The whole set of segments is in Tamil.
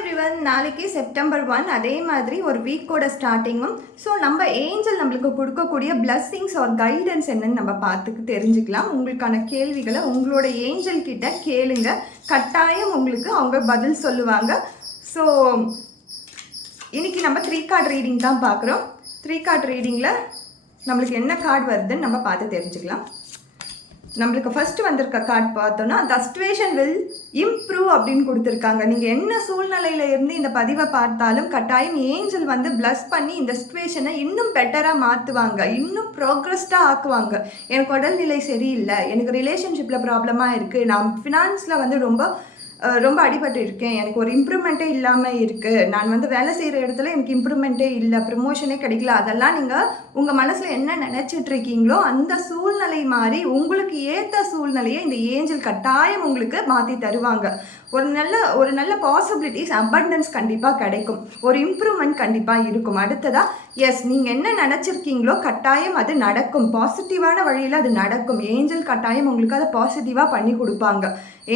எவ்ரிவன், நாளைக்கு செப்டம்பர் 1 அதே மாதிரி ஒரு வீக்கோட ஸ்டார்டிங்கும். ஸோ நம்ம ஏஞ்சல் நம்மளுக்கு கொடுக்கக்கூடிய பிளஸ்ஸிங்ஸ் ஆர் கைடன்ஸ் என்னன்னு நம்ம பார்த்துக்கு தெரிஞ்சுக்கலாம். உங்களுக்கான கேள்விகளை உங்களோட ஏஞ்சல் கிட்ட கேளுங்க. கட்டாயம் உங்களுக்கு அவங்க பதில் சொல்லுவாங்க. ஸோ இன்னைக்கு நம்ம 3 கார்டு ரீடிங் தான் பார்க்குறோம். 3 கார்டு ரீடிங்கில் நம்மளுக்கு என்ன கார்டு வருதுன்னு நம்ம பார்த்து தெரிஞ்சுக்கலாம். நம்மளுக்கு ஃபர்ஸ்ட் வந்திருக்க கார்டு பார்த்தோன்னா த சிச்சுவேஷன் வில் இம்ப்ரூவ் அப்படின்னு கொடுத்துருக்காங்க. நீங்கள் என்ன சூழ்நிலையில் இருந்து இந்த பதிவை பார்த்தாலும் கட்டாயம் ஏஞ்சல் வந்து பிளஸ் பண்ணி இந்த சிச்சுவேஷனை இன்னும் பெட்டராக மாற்றுவாங்க, இன்னும் ப்ரோக்ரஸ்டாக ஆக்குவாங்க. எனக்கு உடல்நிலை சரியில்லை, எனக்கு ரிலேஷன்ஷிப்பில் ப்ராப்ளமாக இருக்குது, நான் ஃபினான்ஸில் வந்து ரொம்ப அடிபட்டு இருக்கேன், எனக்கு ஒரு இம்ப்ரூவ்மெண்ட்டே இல்லாமல் இருக்குது, நான் வந்து வேலை செய்கிற இடத்துல எனக்கு இம்ப்ரூவ்மெண்ட்டே இல்லை, ப்ரமோஷனே கிடைக்கல, அதெல்லாம் நீங்கள் உங்கள் மனசில் என்ன நினச்சிட்டு இருக்கீங்களோ அந்த சூழ்நிலை மாதிரி உங்களுக்கு ஏற்ற சூழ்நிலையை இந்த ஏஞ்சல் கட்டாயம் உங்களுக்கு மாற்றி தருவாங்க. ஒரு நல்ல பாசிபிலிட்டிஸ் அபண்டன்ஸ் கண்டிப்பாக கிடைக்கும், ஒரு இம்ப்ரூவ்மெண்ட் கண்டிப்பாக இருக்கும். அடுத்ததாக எஸ், நீங்கள் என்ன நினச்சிருக்கீங்களோ கட்டாயம் அது நடக்கும், பாசிட்டிவான வழியில் அது நடக்கும். ஏஞ்சல் கட்டாயம் உங்களுக்கு அதை பாசிட்டிவாக பண்ணி கொடுப்பாங்க.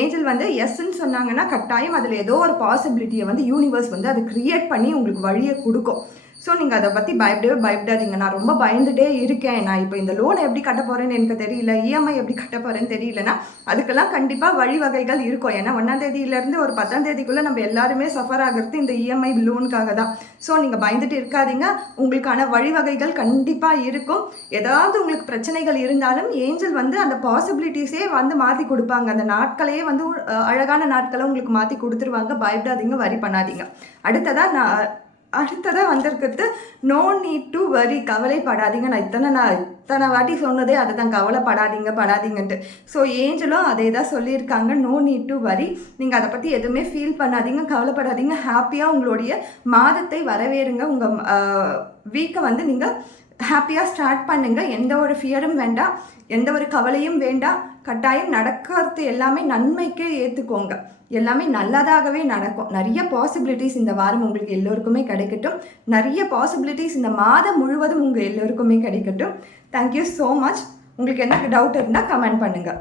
ஏஞ்சல் வந்து எஸ்ன்னு சொன்னாங்கன்னா கட்டாயம் அதில் ஏதோ ஒரு பாசிபிலிட்டியை வந்து யூனிவர்ஸ் வந்து அதை க்ரியேட் பண்ணி உங்களுக்கு வழியை கொடுக்கும். ஸோ நீங்கள் அதை பற்றி பயப்படாதீங்க. நான் ரொம்ப பயந்துகிட்டே இருக்கேன், நான் இப்போ இந்த லோனை எப்படி கட்ட போகிறேன்னு எனக்கு தெரியல, இஎம்ஐ எப்படி கட்ட போகிறேன்னு தெரியலன்னா அதுக்கெல்லாம் கண்டிப்பாக வழிவகைகள் இருக்கும். ஏன்னா 1ஆம் தேதியிலேருந்து ஒரு 10ஆம் தேதிக்குள்ளே நம்ம எல்லாருமே சஃபர் ஆகிறது இந்த இஎம்ஐ லோனுக்காக தான். ஸோ நீங்கள் பயந்துட்டு இருக்காதீங்க, உங்களுக்கான வழிவகைகள் கண்டிப்பாக இருக்கும். ஏதாவது உங்களுக்கு பிரச்சனைகள் இருந்தாலும் ஏஞ்சல் வந்து அந்த பாசிபிலிட்டிஸே வந்து மாற்றி கொடுப்பாங்க. அந்த நாட்களையே வந்து அழகான நாட்களை உங்களுக்கு மாற்றி கொடுத்துருவாங்க. பயப்படாதீங்க, வரி பண்ணாதீங்க. அடுத்ததாக வந்திருக்கிறது நோ நீட் டு வரி, கவலைப்படாதீங்க. நான் இத்தனை வாட்டி சொன்னதே அதை தான், படாதீங்கன்ட்டு. ஸோ ஏஞ்சலும் அதே தான் சொல்லியிருக்காங்க, நோ நீட் டு வரி. நீங்கள் அதை பற்றி எதுவுமே ஃபீல் பண்ணாதீங்க, கவலைப்படாதீங்க. ஹாப்பியாக உங்களுடைய மாதத்தை வரவேறுங்க. உங்கள் வீக்கை வந்து நீங்கள் ஹாப்பியாக ஸ்டார்ட் பண்ணுங்கள். எந்த ஒரு ஃபியரும் வேண்டாம், எந்த ஒரு கவலையும் வேண்டாம். கட்டாயம் நடக்கிறது எல்லாமே நன்மைக்கே ஏற்றுக்கோங்க, எல்லாமே நல்லதாகவே நடக்கும். நிறைய பாசிபிலிட்டிஸ் இந்த வாரம் உங்களுக்கு எல்லோருக்குமே கிடைக்கட்டும். நிறைய பாசிபிலிட்டிஸ் இந்த மாதம் முழுவதும் உங்கள் எல்லோருக்குமே கிடைக்கட்டும். Thank you so much. உங்களுக்கு என்ன டவுட் இருந்தால் கமெண்ட் பண்ணுங்கள்.